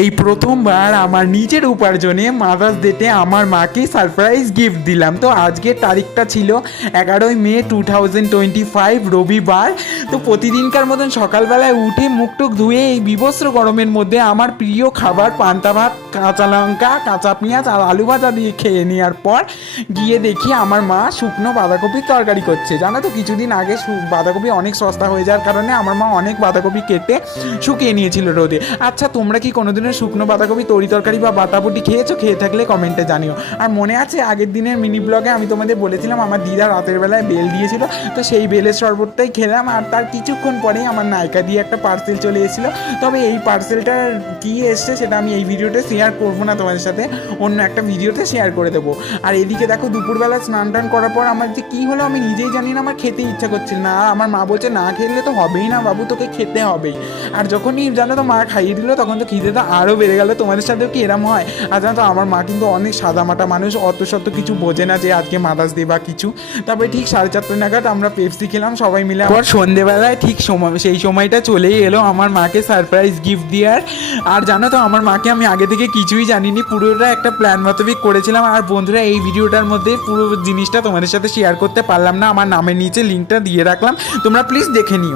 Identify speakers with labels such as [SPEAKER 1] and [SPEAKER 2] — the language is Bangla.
[SPEAKER 1] এই প্রথমবার আমার নিজের উপার্জনে মাদার্স ডেতে আমার মাকে সারপ্রাইজ গিফট দিলাম। তো আজকের তারিখটা ছিল এগারোই May two thousand twenty five রবিবার। তো প্রতিদিনকার মতন সকালবেলায় উঠে মুখ টুক ধুয়ে এই বিবস্ত্র গরমের মধ্যে আমার প্রিয় খাবার পান্তা ভাত, কাঁচা লঙ্কা, কাঁচা পেঁয়াজ আর আলু ভাজা দিয়ে খেয়ে নেওয়ার পর গিয়ে দেখি আমার মা শুকনো বাঁধাকপির তরকারি করছে। জানো তো কিছুদিন আগে বাঁধাকপি অনেক সস্তা হয়ে যাওয়ার কারণে আমার মা অনেক বাঁধাকপি কেটে শুকিয়ে নিয়েছিল রোদে। আচ্ছা তোমরা কি কোনোদিনের শুকনো বাঁধাকপি তরি তরকারি বা বাটাবুটি খেয়েছো? খেয়ে থাকলে কমেন্টে জানিও। আর মনে আছে আগের দিনের মিনি ব্লগে আমি তোমাদের বলেছিলাম, আমার দিদা রাতের বেলায় বেল দিয়েছিল, তো সেই বেলের শরবতটাই খেলাম। আর তার কিছুক্ষণ পরেই আমার নায়িকা দিয়ে একটা পার্সেল চলে এসেছিল। তবে এই পার্সেলটার কী এসছে সেটা আমি এই ভিডিওতে শেয়ার করব না তোমাদের সাথে। অন্য একটা ভিডিওতে শেয়ার করে দেবো। আর এদিকে দেখো, দুপুরবেলা স্নান টান করার পর আমার যে কী হলো আমি নিজেই জানি না, আমার খেতে ইচ্ছা করছিল না। আমার মা বলছে, না খেলে তো হবেই না বাবু, তোকে খেতে হবেই। আর যখনই জানো তো, মা খাইয়ে দিল, তখন তো খিদে তো আরও বেড়ে গেল। তোমাদের সাথেও কি এরম হয়? আর জানো তো, আমার মা কিন্তু অনেক সাদামাটা মানুষ, অত শত কিছু বোঝে না যে আজকে মাদার্স ডে বা কিছু। তারপরে ঠিক সাড়ে চারটে নাগাদ আমরা পেপসি খেলাম, সবাই মিলে আবার সন্ধেবেলায় ঠিক সময়, সেই সময়টা চলেই এলো। আমার মাকে সারপ্রাইজ গিফট দেওয়ার আর জানো তো, আমার মাকে আমি আগে থেকে কিছুই জানিনি। পুরোটা একটা প্ল্যান মোতাবেক করেছিলাম। আর বন্ধুরা, এই ভিডিওটার মধ্যে পুরো জিনিসটা তোমাদের সাথে শেয়ার করতে পারলাম না। আমার নামের নিচে লিঙ্কটা দিয়ে রাখলাম। তোমরা প্লিজ দেখে নিও।